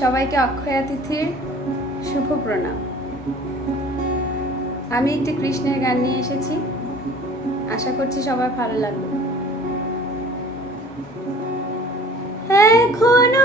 সবাইকে অক্ষয়া তিথির শুভ প্রণাম। আমি একটি কৃষ্ণের গান নিয়ে এসেছি, আশা করছি সবার ভালো লাগবে। এখনো